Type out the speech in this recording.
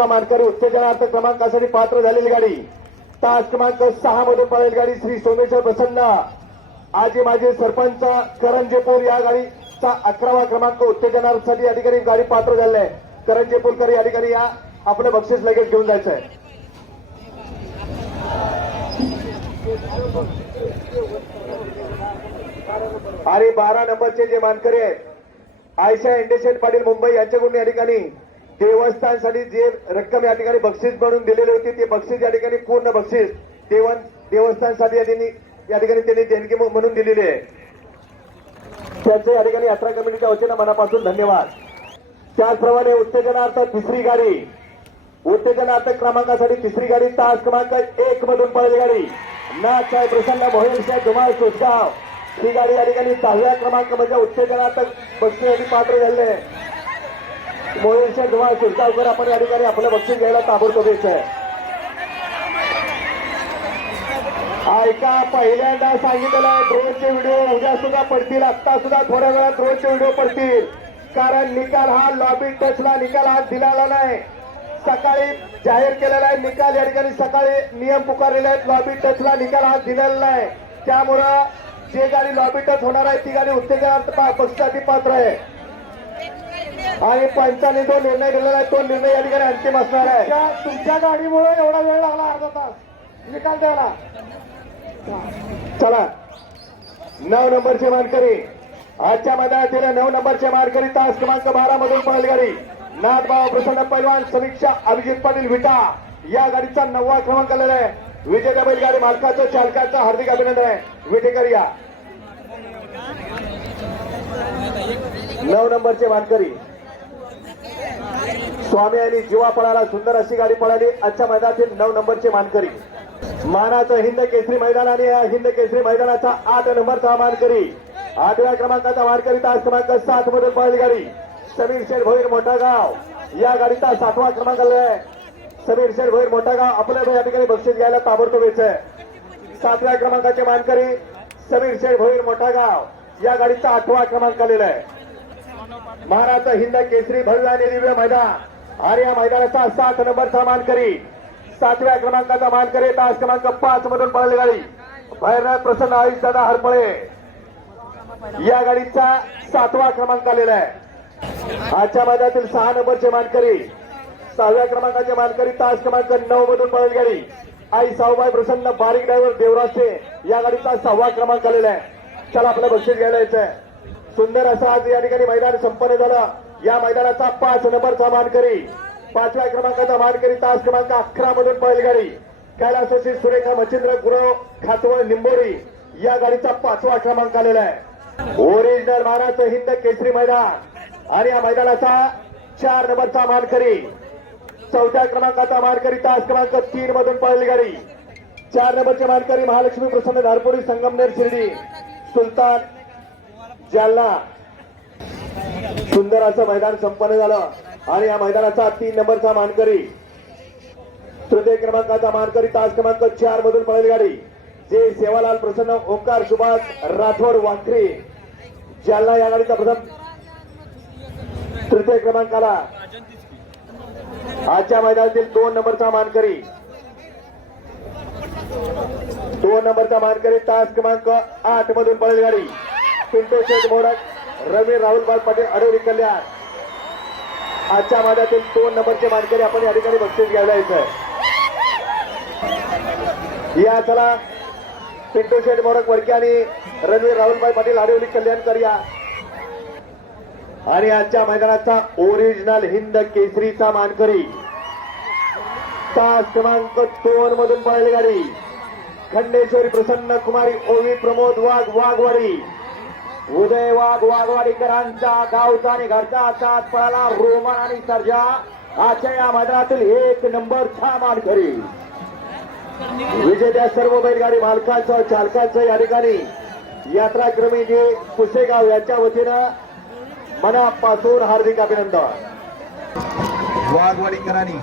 नंबरचा मानकरी उत्तेजनार्थ क्रमांकासाठी पात्र झालेली गाडी तास क्रमांक 6 मधून पळेल गाडी श्री सोमेश्वर प्रसन्न आजी माजी सरपंच करंजेपूर या गाडीचा 11वा क्रमांक उत्तेजनार्थसाठी या ठिकाणी गाडी पात्र झालेली आहे. करंजेपूरकर या ठिकाणी या आपलं बक्षीस लगेच घेऊन जायचं आहे. आणि 12 नंबरचे जे मानकरी आहेत आयशा इंडेशेट पाटील मुंबई यांच्याकडून या ठिकाणी देवस्थानसाठी जे रक्कम या ठिकाणी बक्षीस म्हणून दिलेली होती ते बक्षीस या ठिकाणी पूर्ण बक्षीस देवस्थानसाठी या ठिकाणी त्यांनी देणगी म्हणून दिलेली आहे. त्यांचे या ठिकाणी यात्रा कमिटीच्या वतीनं मनापासून धन्यवाद. त्याचप्रमाणे उत्तेजनार्थ तिसरी गाडी उत्तेजनार्थ क्रमांकासाठी तिसरी गाडी तास क्रमांक 1 मधून पळेल गाडी नाथसाहेब प्रसन्न मोहिलसाहेब धुमाळ सुसगाव ही गाडी या ठिकाणी 10व्या क्रमांक म्हणजे उत्तेजनार्थ बक्षीसाठी पात्र झाले. मोहिलसाहेब धुमाळ सुसगावकर आपण या ठिकाणी आपलं बक्षीस घ्यायला ताबडतोब यायचं. ऐका पहिल्यांदा सांगितलं ड्रोनचे व्हिडिओ उद्या सुद्धा पडतील आत्ता सुद्धा थोड्या वेळात ड्रोनचे व्हिडिओ पडतील कारण निकाल हा लॉबी टचला निकाल हा दिलेला नाही. सकाळी जाहीर केलेला आहे निकाल या ठिकाणी सकाळी नियम पुकारलेले आहेत लॉबी टचला निकाल हा दिलेला नाही. त्यामुळं जे गाडी लॉबी टच होणार आहे ती गाडी उत्तेजनार्थ पक्षासाठी पात्र आहे आणि पंचांनी जो निर्णय दिलेला आहे तो निर्णय या ठिकाणी अंतिम असणार आहे. तुमच्या गाडीमुळे एवढा वेळ लागला अर्धा तास निकाल द्यायला. चला 9 नंबरचे मानकरी आजच्या मैदानातील 9 नंबरचे मानकरी तास क्रमांक 12 मधून पळेल गाडी नाथबाव प्रसन्न पैलवान समीक्षा अभिजित पाटील विटा या गाडीचा 9वा क्रमांक आलेला आहे. विजेत्या बैलगाडी मालकाचं चालकाचं हार्दिक अभिनंदन आहे. विटेकर या 9 नंबरचे मानकरी स्वामी आणि जीवा पळाला सुंदर अशी गाडी पळाली. आजच्या मैदानातील 9 नंबरचे मानकरी मानाचं हिंद केसरी मैदान आणि या हिंद केसरी मैदानाचा 8 नंबरचा मानकरी 8व्या क्रमांकाचा मानकरी तास क्रमांक 7 मधून पळाली गाडी समीर शेठ भोईर मोठागाव या गाडीचा 7वा क्रमांक आलेला आहे. समीर शेठ भोईर मोठागाव आपल्या या ठिकाणी बक्षीस घ्यायला ताबडतोब यायचंय. 7व्या क्रमांकाचे मानकरी समीर शेठ भोईर मोठागाव या गाडीचा 8वा क्रमांक आलेला आहे. महाराष्ट्र हिंद केसरी भव्य आणि दिव्य मैदान आणि या मैदानाचा 7 नंबरचा मानकरी 7व्या क्रमांकाचा मानकरी तास क्रमांक 5 मधून पळाली गाडी भैरनाथ प्रसन्न आयुष दादा हरपळे या गाडीचा 7वा क्रमांक आलेला आहे. आजच्या मैदानातील 6 नंबरचे मानकरी 6व्या क्रमांकाचे मानकरी तास क्रमांक 9 मधून पळाली गाडी आई साऊबाई प्रसन्न बारीक ड्रायव्हर देवराजचे या गाडीचा 6वा क्रमांक आलेला आहे. चला आपलं बक्षीस घ्यायला यायचंय. सुंदर असं आज या ठिकाणी मैदान संपन्न झालं. या मैदानाचा 5 नंबरचा मानकरी 5व्या क्रमांकाचा मानकरी तास क्रमांक 11 मधून पळाली गाडी कैलासवासी सुरेखा मच्छिंद्र गुरव खातवळ निंबोरी या गाडीचा 5वा क्रमांक आलेला आहे. ओरिजिनल मानाचं हिंद केसरी मैदान आणि या मैदानाचा 4 नंबरचा मानकरी 4थ्या क्रमांकाचा मानकरी तास क्रमांक 3 मधून पळाली गाडी 4 नंबरचे मानकरी महालक्ष्मी प्रसन्न धारपुरी संगमनेर शिर्डी सुलतान जालना. सुंदर असं मैदान संपन्न झालं आणि या मैदानाचा 3 नंबरचा मानकरी 3य क्रमांकाचा मानकरी तास क्रमांक 4 मधून पळाली गाडी जे सेवालाल प्रसन्न ओंकार सुभाष राठोड वांकरी जालना या गाडीचा प्रथम 3य क्रमांकाला आजच्या मैदानातील 2 नंबरचा मानकरी 2 नंबरचा मानकरी तास क्रमांक 8 मधून पळाली गाडी पिंटो शेठ मोडक रवी राहुलबाग पाटील अडोरी कल्याण. आजच्या मैदानातील 2 नंबरचे मानकरी आपण या ठिकाणी बक्षीस घ्यायला यायचंय. या चला पिंटो शेठ मोडक वडके आणि रणवीर राहुलबाई पाटील आडवली कल्याणकर या आणि आजच्या मैदानाचा ओरिजिनल हिंद केसरीचा मानकरी तास क्रमांक 2 मधून पळाली गाडी खंडेश्वरी प्रसन्न कुमारी ओवी प्रमोद वाघ वाघवाडी उदय वाघ वाघवाडीकरांचा गावचा आणि घरचा साथ पळाला रोमन आणि सर्जा आजच्या या मैदानातील 1 नंबरचा मानकरी. विजेत्या सर्व बैलगाडी मालकांचं चालकांचं या ठिकाणी यात्राक्रमी जे पुसेगाव यांच्या वतीनं मनापासून हार्दिक अभिनंदन. वाघवाडीकरांनी